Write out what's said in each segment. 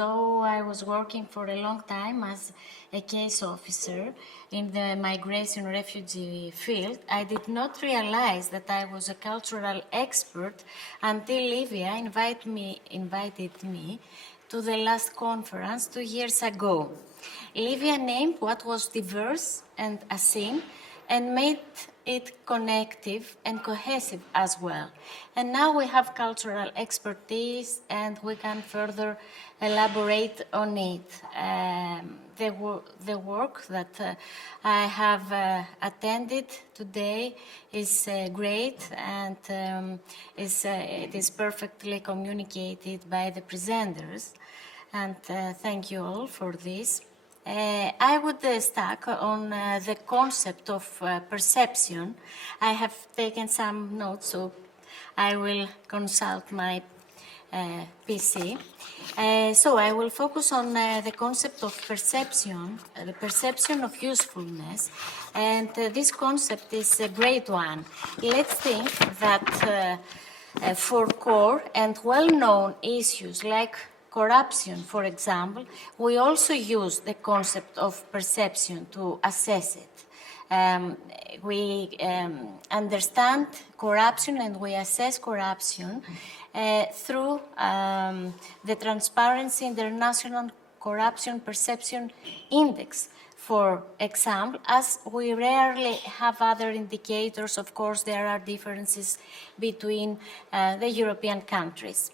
although I was working for a long time as a case officer in the migration refugee field, I did not realize that I was a cultural expert until Livia invited me to the last conference 2 years ago. Livia named what was diverse and unseen and made it connective and cohesive as well. And now we have cultural expertise and we can further elaborate on it. The work that I have attended today is great and it is perfectly communicated by the presenters. And thank you all for this. I would start on the concept of perception. I have taken some notes, so I will consult my PC. So I will focus on the concept of perception, the perception of usefulness, and this concept is a great one. Let's think that for core and well-known issues like corruption, for example, we also use the concept of perception to assess it. We understand corruption and we assess corruption through the Transparency International Corruption Perception Index, for example, as we rarely have other indicators. Of course, there are differences between the European countries.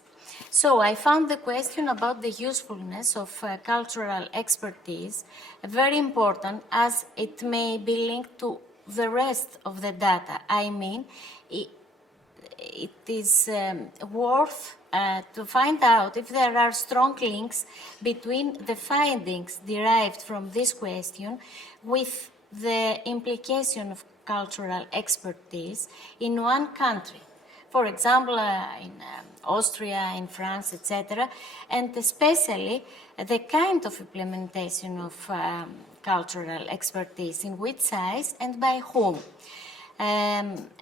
So I found the question about the usefulness of cultural expertise very important, as it may be linked to the rest of the data. I mean, it is worth to find out if there are strong links between the findings derived from this question with the implication of cultural expertise in one country. For example, in Austria, in France, etc., and especially the kind of implementation of cultural expertise, in which size and by whom.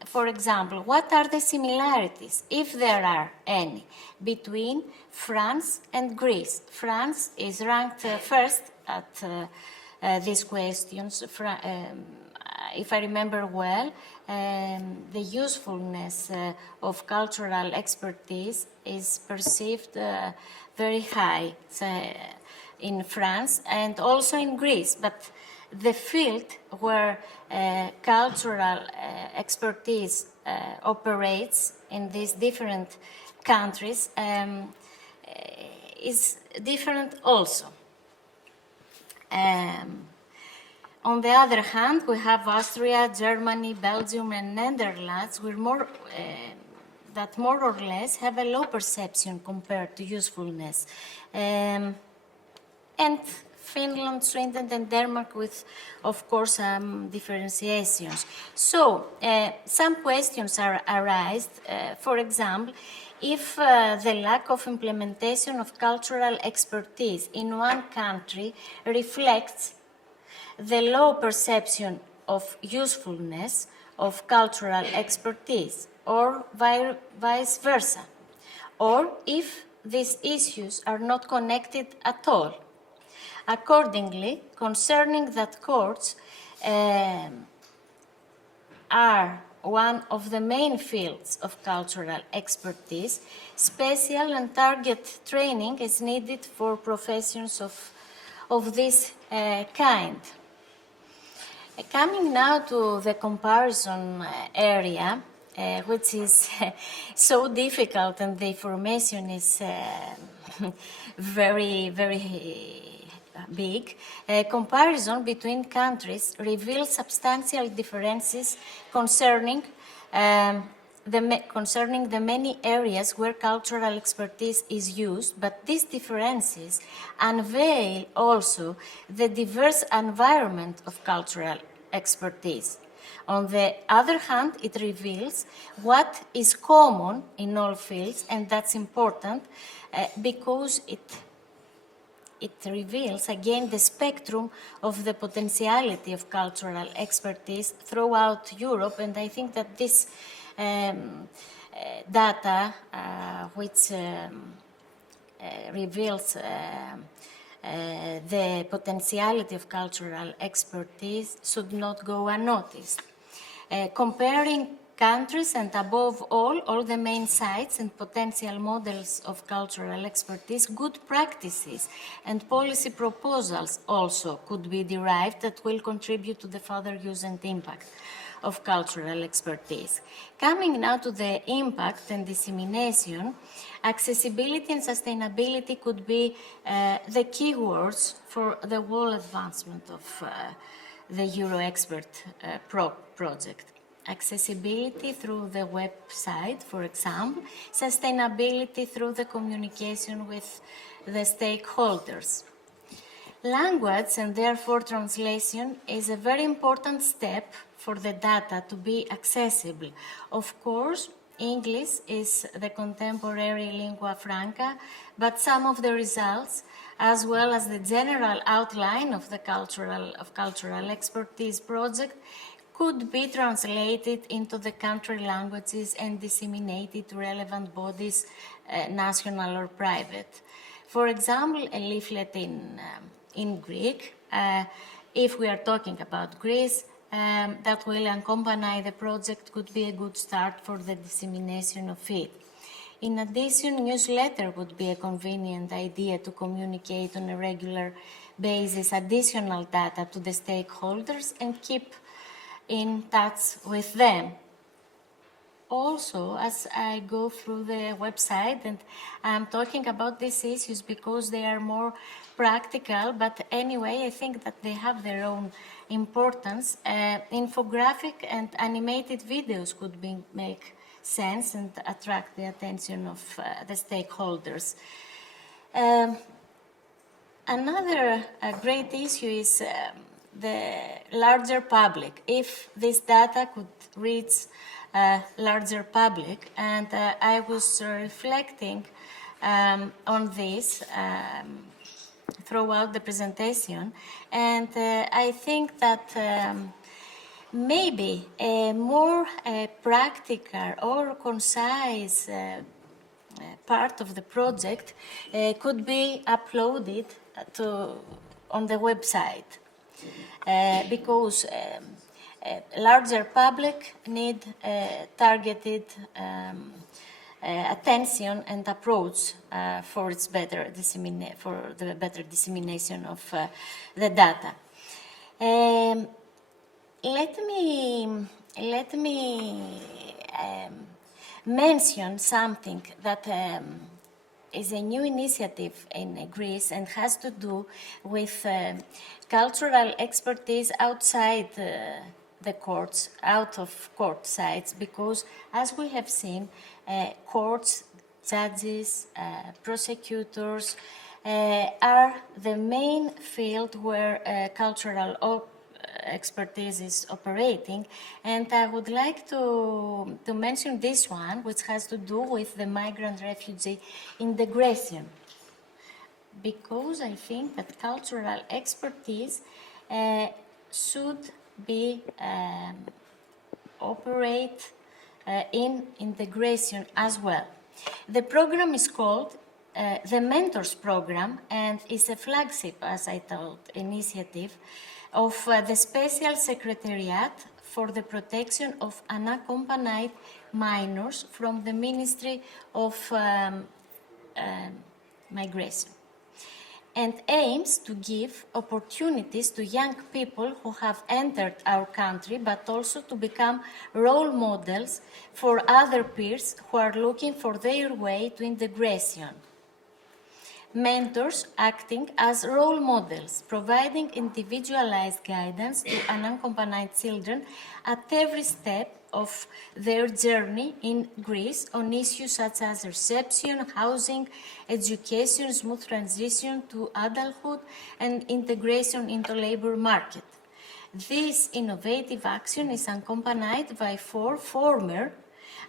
For example, what are the similarities, if there are any, between France and Greece? France is ranked first at these questions. If I remember well, the usefulness of cultural expertise is perceived very high in France and also in Greece. But the field where cultural expertise operates in these different countries is different also. On the other hand, we have Austria, Germany, Belgium, and Netherlands, that more or less have a low perception compared to usefulness. And Finland, Sweden, and Denmark with, of course, differentiations. So, some questions are arised. For example, if the lack of implementation of cultural expertise in one country reflects the low perception of usefulness of cultural expertise, or vice versa, or if these issues are not connected at all. Accordingly, concerning that courts are one of the main fields of cultural expertise, special and target training is needed for professions of this kind. Coming now to the comparison area, which is so difficult and the information is very, very big, comparison between countries reveals substantial differences concerning the many areas where cultural expertise is used, but these differences unveil also the diverse environment of cultural expertise. On the other hand, it reveals what is common in all fields, and that's important because it reveals again the spectrum of the potentiality of cultural expertise throughout Europe, and I think that this data, which reveals the potentiality of cultural expertise should not go unnoticed. Comparing countries and above all the main sites and potential models of cultural expertise, good practices and policy proposals also could be derived that will contribute to the further use and impact of cultural expertise. Coming now to the impact and dissemination, accessibility and sustainability could be the keywords for the whole advancement of the EuroExpert project. Accessibility through the website, for example, sustainability through the communication with the stakeholders. Language and therefore translation is a very important step for the data to be accessible. Of course, English is the contemporary lingua franca, but some of the results, as well as the general outline of the cultural expertise project, could be translated into the country languages and disseminated to relevant bodies, national or private. For example, a leaflet in Greek, if we are talking about Greece, that will accompany the project could be a good start for the dissemination of it. In addition, newsletter would be a convenient idea to communicate on a regular basis additional data to the stakeholders and keep in touch with them. Also, as I go through the website, and I'm talking about these issues because they are more practical, but anyway, I think that they have their own importance. Infographic and animated videos could make sense and attract the attention of the stakeholders. Another great issue is the larger public. If this data could reach larger public, and I was reflecting on this throughout the presentation, and I think that maybe a more practical or concise part of the project could be uploaded on the website. Because larger public need targeted attention and approach for the better dissemination of the data. Let me mention something that is a new initiative in Greece and has to do with cultural expertise outside the courts, out of court sites, because as we have seen, courts, judges, prosecutors are the main field where cultural expertise is operating, and I would like to mention this one, which has to do with the migrant-refugee integration, because I think that cultural expertise should be operate in integration as well. The program is called the Mentors Program and is a flagship, as I told, initiative of the Special Secretariat for the Protection of Unaccompanied Minors from the Ministry of Migration, and aims to give opportunities to young people who have entered our country, but also to become role models for other peers who are looking for their way to integration. Mentors acting as role models, providing individualized guidance to unaccompanied children at every step of their journey in Greece on issues such as reception, housing, education, smooth transition to adulthood, and integration into labor market. This innovative action is accompanied by 4 former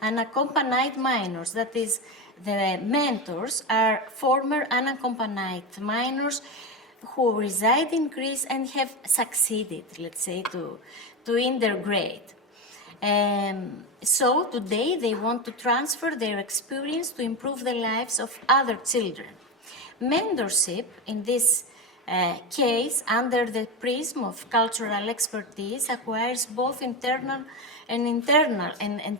unaccompanied minors, that is, the mentors are former unaccompanied minors who reside in Greece and have succeeded, let's say, to integrate. So today they want to transfer their experience to improve the lives of other children. Mentorship, in this case, under the prism of cultural expertise, acquires both internal and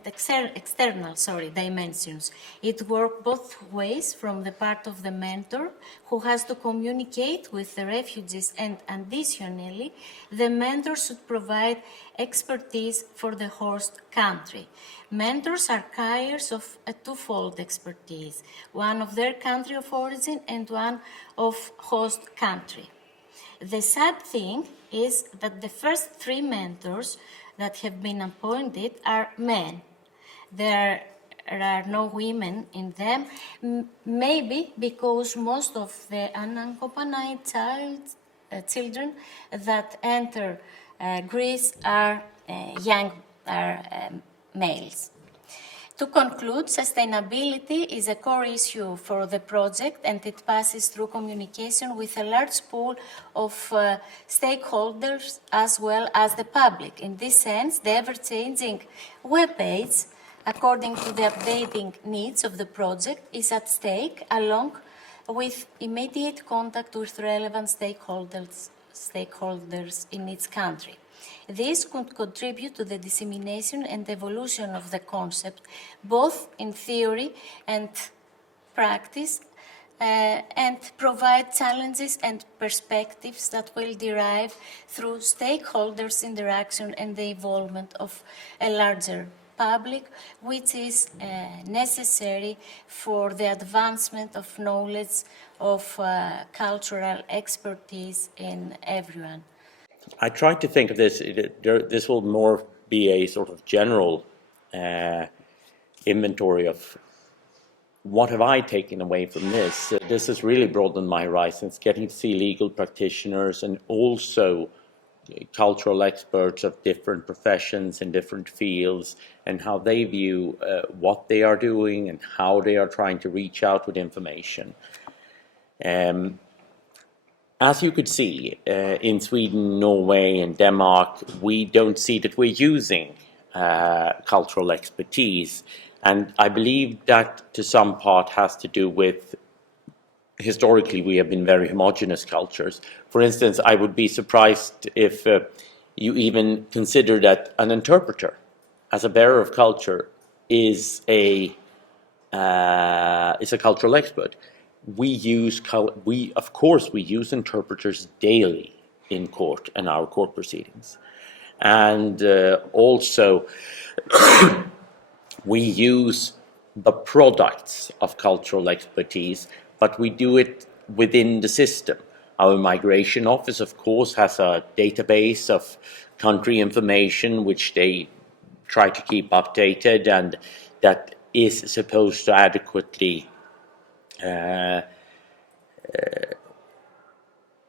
external dimensions. It works both ways from the part of the mentor, who has to communicate with the refugees, and additionally, the mentor should provide expertise for the host country. Mentors are carriers of a twofold expertise, one of their country of origin and one of host country. The sad thing is that the first three mentors that have been appointed are men. There are no women in them, maybe because most of the unaccompanied children that enter Greece are males. To conclude, sustainability is a core issue for the project, and it passes through communication with a large pool of stakeholders as well as the public. In this sense, the ever-changing webpage, according to the updating needs of the project, is at stake, along with immediate contact with relevant stakeholders in each country. This could contribute to the dissemination and evolution of the concept, both in theory and practice, and provide challenges and perspectives that will derive through stakeholders' interaction and the involvement of a larger public, which is necessary for the advancement of knowledge of cultural expertise in everyone. I tried to think of this. This will more be a sort of general inventory of what have I taken away from this. This has really broadened my horizons, getting to see legal practitioners and also cultural experts of different professions in different fields, and how they view what they are doing and how they are trying to reach out with information. As you could see, in Sweden, Norway and Denmark, we don't see that we're using cultural expertise. And I believe that to some part has to do with, historically, we have been very homogeneous cultures. For instance, I would be surprised if you even consider that an interpreter, as a bearer of culture, is a cultural expert. Of course, we use interpreters daily in court and our court proceedings. And also, we use the products of cultural expertise, but we do it within the system. Our migration office, of course, has a database of country information which they try to keep updated, and that is supposed to adequately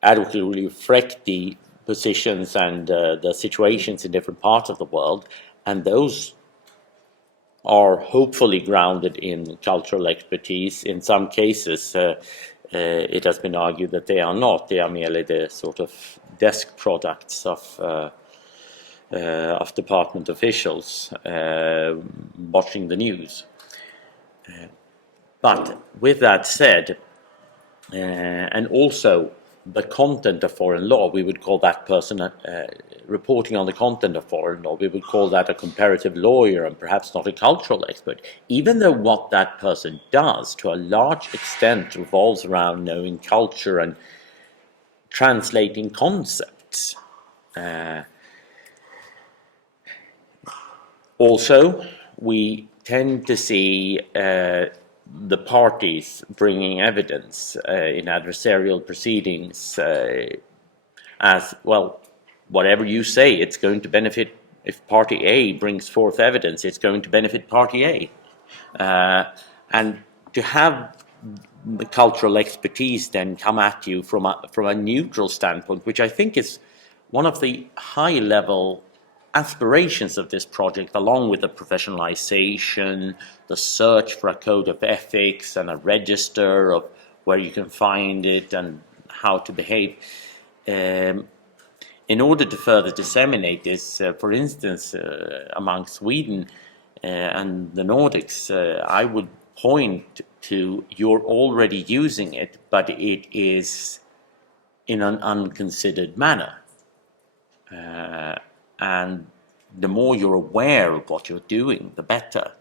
reflect the positions and the situations in different parts of the world, and those are hopefully grounded in cultural expertise. In some cases, it has been argued that they are not. They are merely the sort of desk products of department officials watching the news. But with that said, and also the content of foreign law, we would call that person reporting on the content of foreign law, we would call that a comparative lawyer and perhaps not a cultural expert, even though what that person does to a large extent revolves around knowing culture and translating concepts. Also, we tend to see the parties bringing evidence in adversarial proceedings as, well, whatever you say, it's going to benefit, if party A brings forth evidence, it's going to benefit party A. And to have the cultural expertise then come at you from a neutral standpoint, which I think is one of the high-level aspirations of this project, along with the professionalization, the search for a code of ethics and a register of where you can find it and how to behave. In order to further disseminate this, for instance, among Sweden and the Nordics, I would point to you're already using it, but it is in an unconsidered manner. And the more you're aware of what you're doing, the better.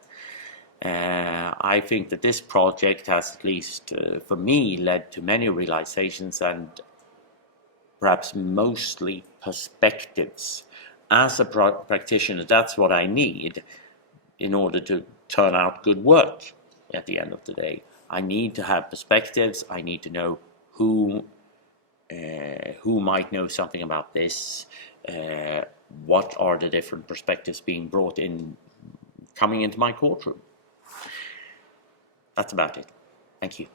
I think that this project has, at least for me, led to many realizations and perhaps mostly perspectives. As a practitioner, that's what I need in order to turn out good work at the end of the day. I need to have perspectives. I need to know who might know something about this, what are the different perspectives being brought in, coming into my courtroom. That's about it. Thank you.